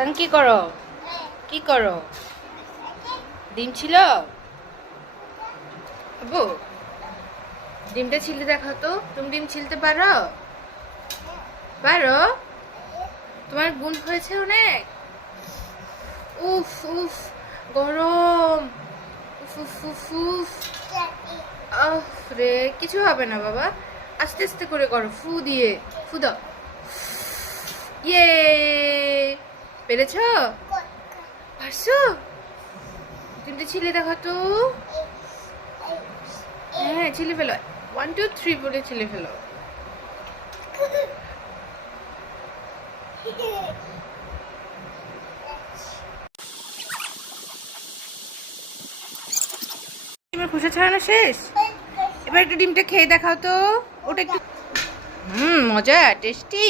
এখন কি করো? কি করো? ডিম ছিল? আব্বু ডিমটা ছিলে দেখাও তো। তুমি ডিম ছিলতে পারো? পারো? তোমার গুণ হয়েছে অনেক। উফ উফ গরম। উফ উফ উফ উফ। আহ রে, কিছু হবে না বাবা, আস্তে আস্তে করে করো। ফু দিয়ে ফু দাও। ইয়ে, পেরেছো? পারছো? ডিমটা ছিলে দেখো তো। হ্যাঁ ছিলে ফেলো। 1 2 3 বলে ছিলে ফেলো। ডিমের খোসা ছাড়ানো শেষ। এবার একটু ডিমটা খেয়ে দেখাও তো। ওটা একটু মজা, টেস্টি।